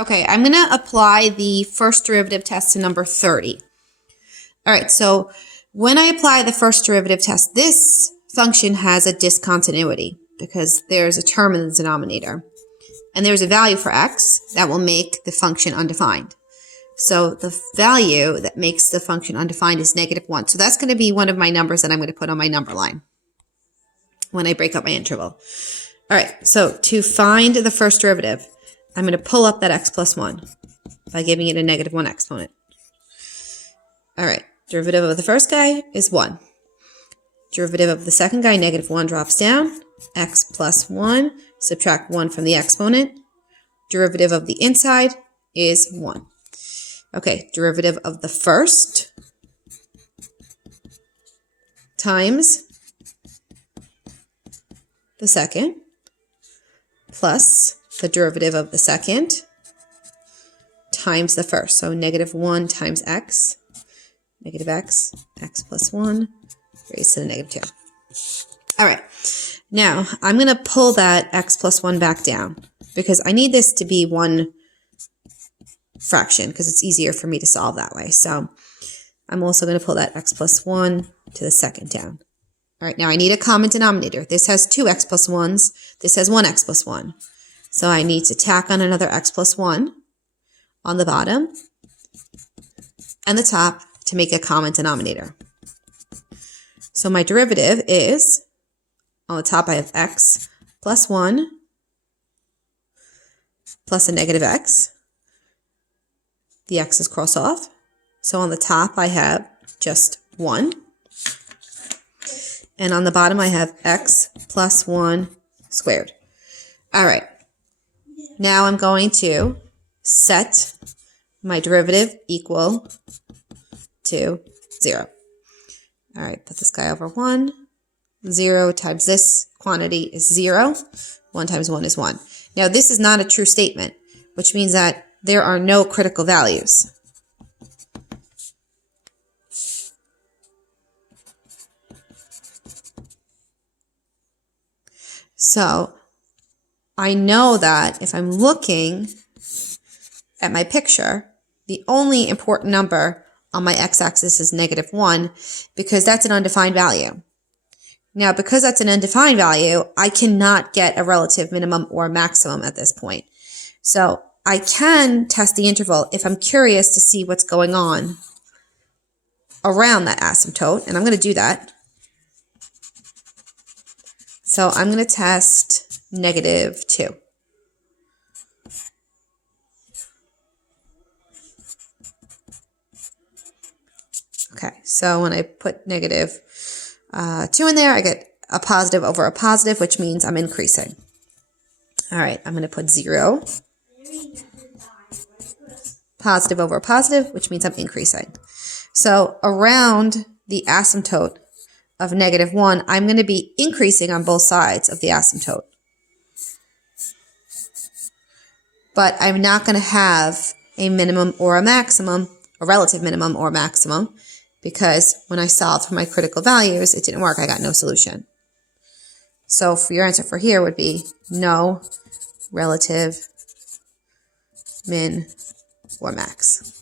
Okay, I'm going to apply the first derivative test to number 30. All right, so when I apply the first derivative test, this function has a discontinuity because there's a term in the denominator. And there's a value for x that will make the function undefined. So the value that makes the function undefined is -1. So that's going to be one of my numbers that I'm going to put on my number line when I break up my interval. All right, so to find the first derivative, I'm going to pull up that x plus 1 by giving it a -1 exponent. All right, derivative of the first guy is 1. Derivative of the second guy, -1 drops down. X plus 1, subtract 1 from the exponent. Derivative of the inside is 1. Okay, derivative of the first times the second plus the derivative of the second times the first. So -1 times x, x plus 1 raised to the -2. All right, now I'm going to pull that x plus 1 back down because I need this to be one fraction because it's easier for me to solve that way. So I'm also going to pull that x plus 1 to the second down. All right, now I need a common denominator. This has 2 x plus 1s. This has 1 x plus 1. So I need to tack on another x plus 1 on the bottom and the top to make a common denominator. So my derivative is, on the top I have x plus 1 plus a -x. The x's cross off. So on the top I have just 1. And on the bottom I have x plus 1 squared. All right. Now I'm going to set my derivative equal to 0. All right, put this guy over 1. 0 times this quantity is 0. 1 times 1 is 1. Now this is not a true statement, which means that there are no critical values. So I know that if I'm looking at my picture, the only important number on my x-axis is -1 because that's an undefined value. Now, because that's an undefined value, I cannot get a relative minimum or maximum at this point. So I can test the interval if I'm curious to see what's going on around that asymptote, and I'm going to do that. So I'm going to test -2. Okay, so when I put -2 in there, I get a positive over a positive, which means I'm increasing. All right, I'm going to put 0. Positive over a positive, which means I'm increasing. So around the asymptote of -1, I'm going to be increasing on both sides of the asymptote. But I'm not going to have a minimum or a maximum, a relative minimum or maximum, because when I solved for my critical values, it didn't work. I got no solution. So for your answer for here would be no relative min or max.